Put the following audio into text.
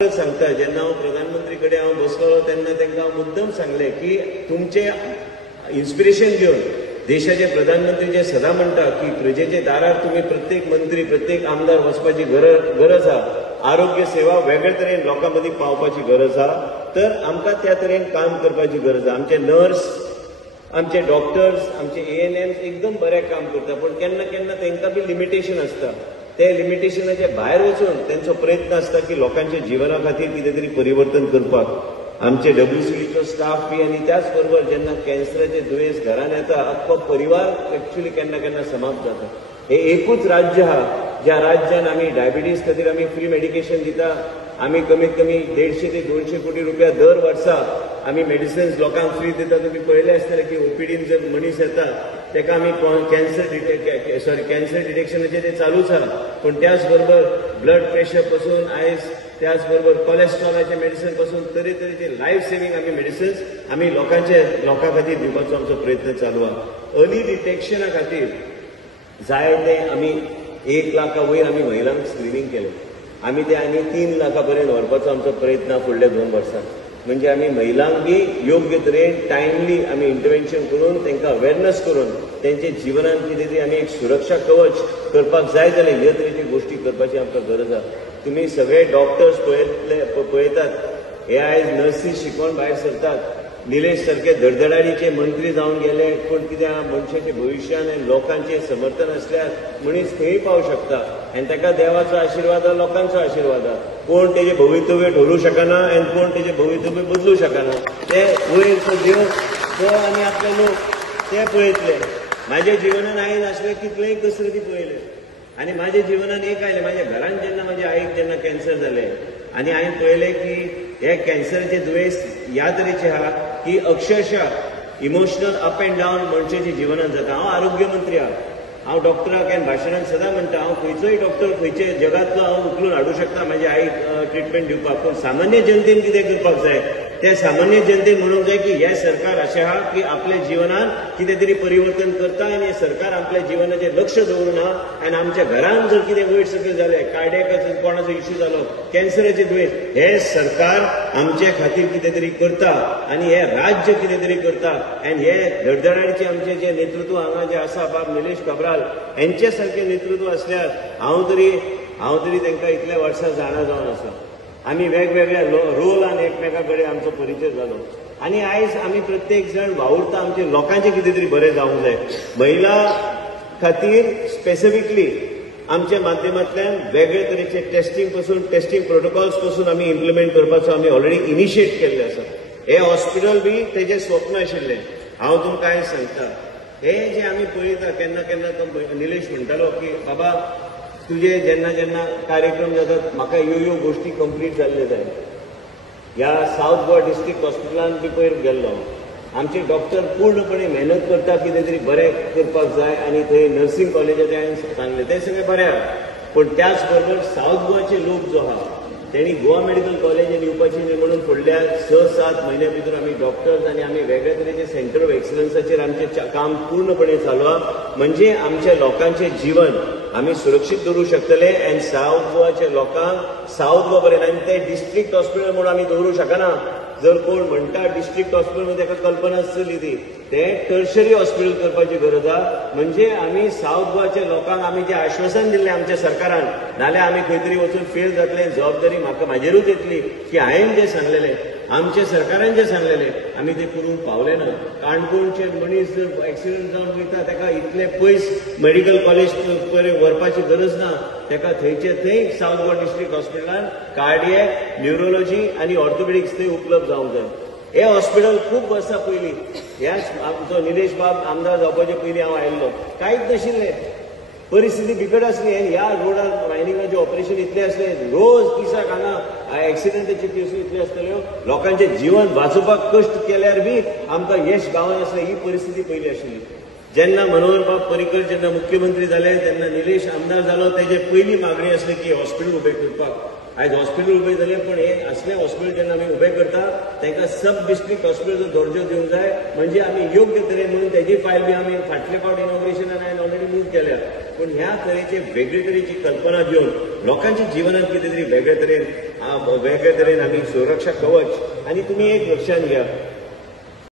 सांगता जेन्ना हांव प्रधानमंत्री कडेन हांव बसलो तेन्ना तांकां हांव मुद्दम सांगलें की तुमचे इन्स्पिरेशन घेवन देशाचे प्रधानमंत्री जे सदां म्हणटा की प्रजेचे दारार तुम्ही प्रत्येक मंत्री प्रत्येक आमदार वचपाची गरज आहा, आरोग्य सेवा वेगळे तरेन लोकां मदीं पावपाची गरज आहा, तर आमकां त्या तरेन काम करपाची गरज आहा। आमचे नर्स, आमचे डॉक्टर्स, आमचे ANMs एकदम बरें काम करता, पण केन्ना केन्ना तांकां बी लिमिटेशन आसता। ते लिमिटेशनाचे भायर वचून त्यांचो प्रयत्न आसता की लोकांच्या जिवना खातीर कितें तरी परिवर्तन करपाक। आमचे WCDचो स्टाफ बी आनी त्याच बरोबर जेन्ना कॅन्सराचे दुयेंस घरान येता आख्खो परिवार एक्चुअली केन्ना केन्ना समाप्त जाता। हे एकूच राज्य आहा ज्या राज्यान आमी डायबिटीज खातीर आमी फ्री मेडिकेशन दिता। आमी कमीत कमी 150 ते 200 कोटी रुपया दर वर्सा आमी मेडिसिन्स लोकांक फ्री दिता। तुम्ही पळयलें आसतलें की OPDन जर मनीस येता तेका आमी कॅन्सर डिटेक्शनाचे ते चालूच आहा, पण त्याच बरोबर ब्लड प्रेशर पासून आयज त्याच बरोबर कोलेस्ट्रॉलाचे मेडिसिन पासून तरेतरेचे लायफ सेव्हिंग आमी मेडिसिन्स आमी लोकां खातीर दिवपाचो आमचो प्रयत्न चालू आहा। अर्ली डिटेक्शना खातीर जाय ते आमी 1 लाखा वयर आमी महिलांक स्क्रीनिंग केलें। आमी ते आनी 3 लाखा पर्यंत व्हरपाचो आमचो प्रयत्न फुडल्या 2 वर्सांत। म्हणजे आमी महिलांक बी योग्य तरेन टायमली आमी इंटरव्हेन्शन करून तांकां अवेरनेस करून तेंचे जिवनांत कितें तरी आमी एक सुरक्षा कवच करपाक जाय जाल्यार ह्या तरेची गोष्टी करपाची आमकां गरज आहा। तुम्ही सगळे डॉक्टर्स पळयतात, हे आयज नर्सीस शिकून भायर सरतात। निलेश सारखे धडधडाडीचे मंत्री जावन गेले, पण कित्याक मनशाचे भविश्यान आनी लोकांचे समर्थन असल्यार मनीस खंय पावूं शकता आनी ताका देवाचो आशिर्वाद आहा, लोकांचो आशिर्वाद आहा। कोण तेजे भवितव्य ठरवू शकना आनी कोण तेजे भवितव्य बदलू शकना। ते वयर देव तो आनी आपले लोक ते पळयतले। म्हाज्या जिवनान हांवें असले कितलेय कसरती पळयले आनी म्हाज्या जिवनान एक आयलें, म्हाज्या घरान जेन्ना म्हाज्या आईक जेन्ना कॅन्सर जालें आनी हांवें पळयलें की हे कॅन्सराचे दुयेंस ह्या तरेचे आहा की अक्षरशः इमोशनल अप एंड डावन मनशाच्या जिवनात जाता। हांव आरोग्य मंत्री आहा, हांव डॉक्टराक आनी भाशणान सदां म्हणटा हांव खंयचोय डॉक्टर खंयचे जगातलो हांव उखलून हाडूं शकता म्हाज्या आईक ट्रिटमेंट दिवपाक, पण सामान्य जनतेन कितें करपाक जाय ते सामान्य जनतेन म्हणूंक जाय की हे सरकार अशें आहा की आपल्या जिवनान कितें तरी परिवर्तन करता आनी हे सरकार आपल्या जिवनाचेर लक्ष दवरूना आनी आमच्या घरान जर कितें वयर सकयल जालें, कार्डियाक कोणाचो इश्यू जालो, कॅन्सराचे दुयेंस, हे सरकार आमचे खातीर कितें तरी करता आनी हे राज्य कितें तरी करता। आनी हे धडधडाडीचे आमचे जे नेतृत्व हांगा जे आसा बाब निलेश काब्राल हेंचे सारखे नेतृत्व असल्यार हांव तरी तांकां इतल्या वर्सां जाणा जावन आसा। आमी वेगवेगळ्या रोलान एकमेका कडेन आमचो परिचय जालो आनी आयज आमी प्रत्येक जण वावुरता आमचे लोकांचे कितें तरी बरें जावंक जाय। महिला खातीर स्पेसिफिकली आमच्या माध्यमांतल्यान वेगळे तरेचे टेस्टिंग प्रोटोकॉल्स पासून आमी इम्प्लिमेंट करपाचो आमी ऑलरेडी इनिशिएट केल्ले आसा। हे हॉस्पिटल बी तेजें स्वप्न आशिल्लें। हांव तुमकां आयज सांगता, हे जे आमी पळयता केन्ना केन्ना तो निलेश म्हणटालो की बाबा तुझे जेन्ना जेन्ना कार्यक्रम जातात म्हाका ह्यो गोष्टी कंप्लीट जाल्ल्यो जाय। ह्या साऊथ गोवा डिस्ट्रिक्ट हॉस्पिटलान बी पयर गेल्लो, आमचे डॉक्टर पूर्णपणे मेहनत करता कितें तरी बरें करपाक जाय आनी थंय नर्सिंग कॉलेजाचे हांवें सांगलें तें सगळें बरें आहा, पण त्याच बरोबर साऊथ गोवाचे लोक जो आहा तेणी गोवा मेडिकल कॉलेजीन येवपाची न्ही म्हणून फुडल्या 6-7 म्हयन्या भितर आमी डॉक्टर्स आनी आमी वेगळ्या तरेचे सेंटर ऑफ एक्सलन्साचेर आमचें काम पूर्णपणे चालू आहा। म्हणजे आमच्या लोकांचें जीवन आमी सुरक्षीत दवरूं शकतले आनी साऊथ गोवाच्या लोकांक साऊथ गोवा पर्यंत आनी ते डिस्ट्रिक्ट हॉस्पिटल म्हणून आमी दवरूं शकना। जर कोण म्हणटा डिस्ट्रिक्ट हॉस्पिटल म्हणजे ताका कल्पना आसतली ती ते टर्शरी हॉस्पिटल करपाची गरज आहा। म्हणजे आमी साऊथ गोवाच्या लोकांक आमी जे आश्वासन दिल्लें आमच्या सरकारान, नाल्यार आमी खंय तरी वचून फेल जातले, जबाबदारी म्हाजेरूच येतली की हांवें जें सांगलेलें आमच्या सरकारान जें सांगलेलें आमी तें करूंक पावले ना। काणकोणचे मनीस जर एक्सिडंट जावन वयता ताका इतले पयस मेडिकल कॉलेज व्हरपाची गरज ना, ताका थंयचे थंय साऊथ गोवा डिस्ट्रिक्ट हॉस्पिटलान कार्डियॅक, न्युरोलॉजी आनी ऑर्थोपेडिक्स थंय उपलब्ध जावंक जाय। हे हॉस्पिटल खूब वर्सां पयलीं ह्याच आमचो निलेश बाब आमदार जावपाचे पयलीं हांव आयिल्लो, कांयच नाशिल्लें, परिस्थिती बिकट आसली आनी ह्या रोडार मायनिंगाचे ऑपरेशन इतले असले, रोज दिसाक हांगा एक्सिडेंटाचे केसी इतले आसतल्यो, लोकांचे जीवन वाचोवपाक कश्ट केल्यार बी आमकां यश गावना आसलें, ही परिस्थिती पयली आशिल्ली। जेन्ना मनोहर बाब पर्रीकर जेन्ना मुख्यमंत्री जाले तेन्ना निलेश आमदार जालो, तेजे पयली मागणी आसली की हॉस्पिटल उबें करपाक। आयज हॉस्पिटल उबें जालें, पण हे असले हॉस्पिटल जेन्ना आमी उबें करता तांकां सब डिस्ट्रिक्ट हॉस्पिटलचो दर्जो दिवंक जाय। म्हणजे आमी योग्य तरेन म्हणून तेजी फायल बी आमी फाटले फावट इनॉग्रेशनान हांवें ऑलरेडी मूव केल्या, पण ह्या तरेचे वेगळे तरेची कल्पना घेवन लोकांच्या जिवनात कितें तरी वेगळे तरेन वेगळे तरेन आमी सुरक्षा कवच. आनी तुमी एक लक्षात घ्या,